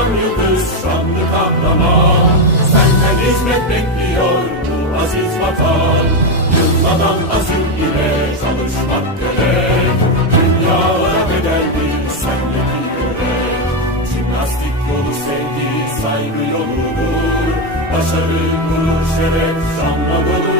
Parlayan yıldız, şanlı kahraman. Senden hizmet bekliyor bu aziz vatan. Yılmadan azim ile çalışmak gerek. Dünyalara bedeldir sendeki yürek. Jimnastik yolu sevgi, saygı yoludur. Başarı, gurur, şeref, şanla dolu.